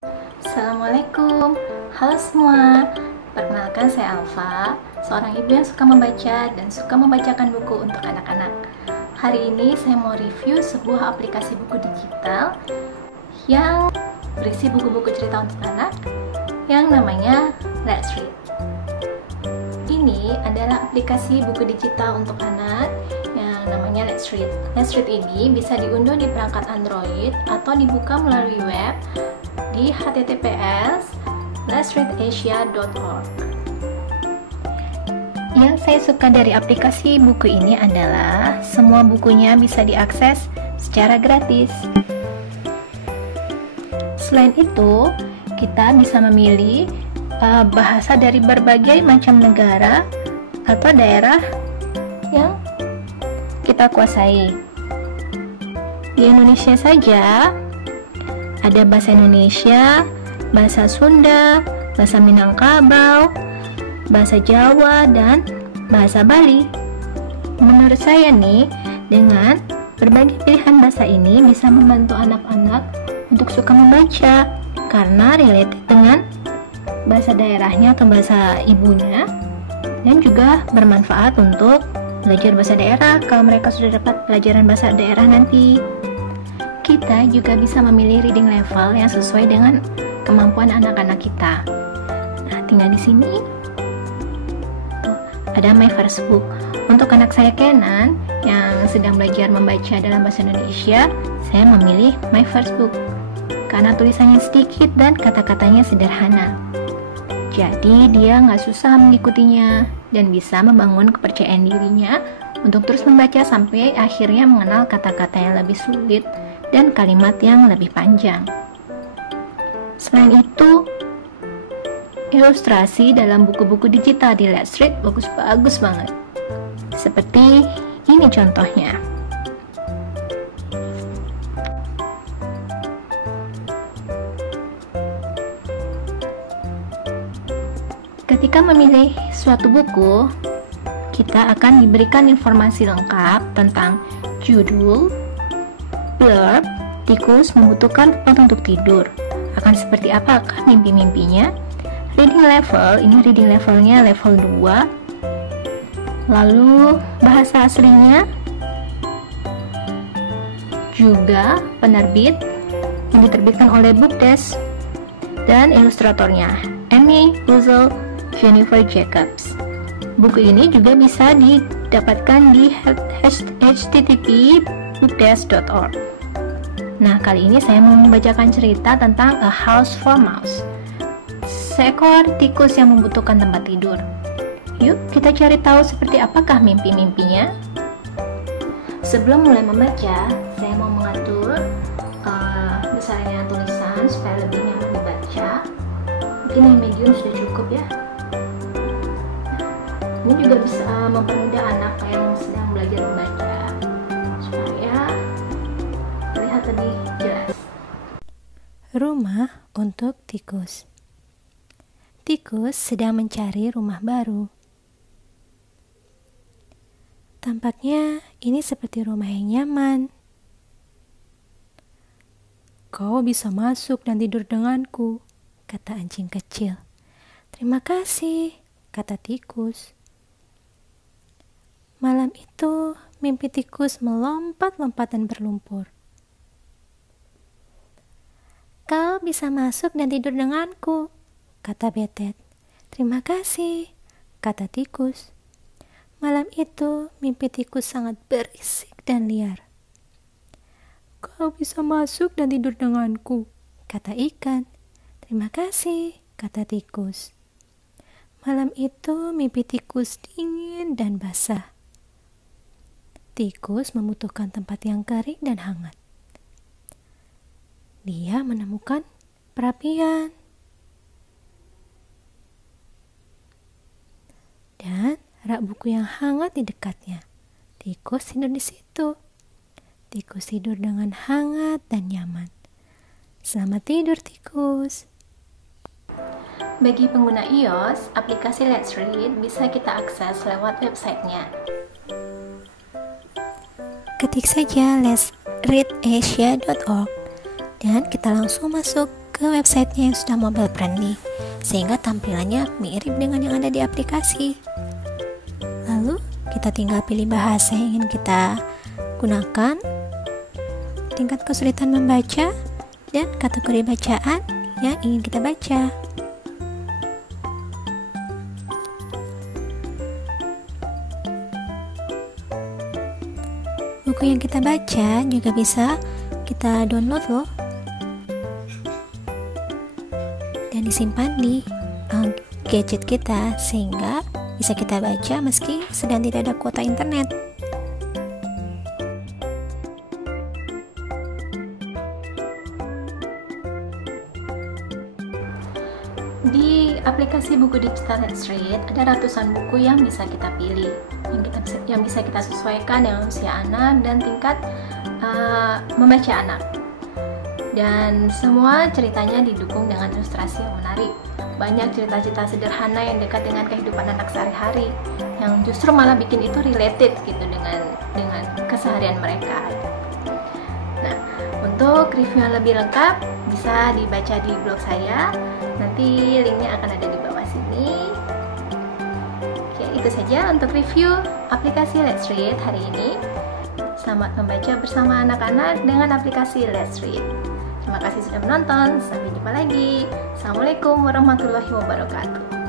Assalamualaikum, halo semua. Perkenalkan saya Alfa, seorang ibu yang suka membaca dan suka membacakan buku untuk anak-anak. Hari ini saya mau review sebuah aplikasi buku digital yang berisi buku-buku cerita untuk anak yang namanya Let's Read. Ini adalah aplikasi buku digital untuk anak yang namanya Let's Read. Let's Read ini bisa diunduh di perangkat Android atau dibuka melalui web di https://letsreadasia.org. Yang saya suka dari aplikasi buku ini adalah semua bukunya bisa diakses secara gratis. Selain itu, kita bisa memilih bahasa dari berbagai macam negara atau daerah yang kita kuasai. Di Indonesia saja ada bahasa Indonesia, bahasa Sunda, bahasa Minangkabau, bahasa Jawa, dan bahasa Bali. Menurut saya nih, dengan berbagai pilihan bahasa ini bisa membantu anak-anak untuk suka membaca karena related dengan bahasa daerahnya atau bahasa ibunya, dan juga bermanfaat untuk belajar bahasa daerah kalau mereka sudah dapat pelajaran bahasa daerah nanti. Kita juga bisa memilih reading level yang sesuai dengan kemampuan anak-anak kita. Nah, tinggal di sini tuh, ada My First Book. Untuk anak saya Kenan yang sedang belajar membaca dalam bahasa Indonesia, saya memilih My First Book karena tulisannya sedikit dan kata-katanya sederhana. Jadi dia nggak susah mengikutinya dan bisa membangun kepercayaan dirinya untuk terus membaca sampai akhirnya mengenal kata-kata yang lebih sulit dan kalimat yang lebih panjang. Selain itu, ilustrasi dalam buku-buku digital di Let's Read bagus-bagus banget. Seperti ini contohnya. Ketika memilih suatu buku, kita akan diberikan informasi lengkap tentang judul, blurb, tikus membutuhkan tempat untuk tidur. Akan seperti apakah mimpi-mimpinya? Reading level, ini reading levelnya level 2. Lalu bahasa aslinya, juga penerbit yang diterbitkan oleh BookDesk, dan ilustratornya Amy Russell Jennifer Jacobs. Buku ini juga bisa didapatkan di http://bookdesk.org. Nah, kali ini saya mau membacakan cerita tentang A House for Mouse, seekor tikus yang membutuhkan tempat tidur. Yuk, kita cari tahu seperti apakah mimpi-mimpinya. Sebelum mulai membaca, saya mau mengatur besarnya tulisan supaya lebih nyaman dibaca. Mungkin yang medium sudah cukup ya. Ini juga bisa mempermudah anak yang sedang belajar membaca supaya terlihat lebih jelas. Rumah untuk tikus. Tikus sedang mencari rumah baru. Tampaknya ini seperti rumah yang nyaman. Kau bisa masuk dan tidur denganku, kata anjing kecil. Terima kasih, kata tikus. Malam itu, mimpi tikus melompat-lompat dan berlumpur. Kau bisa masuk dan tidur denganku, kata betet. Terima kasih, kata tikus. Malam itu, mimpi tikus sangat berisik dan liar. Kau bisa masuk dan tidur denganku, kata ikan. Terima kasih, kata tikus. Malam itu, mimpi tikus dingin dan basah. Tikus membutuhkan tempat yang kering dan hangat. Dia menemukan perapian. Dan rak buku yang hangat di dekatnya. Tikus tidur di situ. Tikus tidur dengan hangat dan nyaman. Selamat tidur, tikus. Bagi pengguna iOS, aplikasi Let's Read bisa kita akses lewat websitenya. Ketik saja letsreadasia.org dan kita langsung masuk ke ke websitenya yang sudah mobile friendly, sehingga tampilannya mirip dengan yang ada di aplikasi. Lalu kita tinggal pilih bahasa yang ingin kita gunakan, tingkat kesulitan membaca, dan kategori bacaan yang ingin kita baca. Buku yang kita baca juga bisa kita download loh, dan disimpan di gadget kita sehingga bisa kita baca meski sedang tidak ada kuota internet. Di aplikasi buku digital Let's Read ada ratusan buku yang bisa kita pilih, yang bisa kita sesuaikan dengan usia anak dan tingkat membaca anak. Dan semua ceritanya didukung dengan ilustrasi yang menarik. Banyak cerita-cerita sederhana yang dekat dengan kehidupan anak sehari-hari, yang justru malah bikin itu related gitu dengan keseharian mereka. Nah, untuk review yang lebih lengkap bisa dibaca di blog saya. Nanti linknya akan ada di bawah sini. Oke, itu saja untuk review aplikasi Let's Read hari ini. Selamat membaca bersama anak-anak dengan aplikasi Let's Read. Terima kasih sudah menonton. Sampai jumpa lagi. Assalamualaikum warahmatullahi wabarakatuh.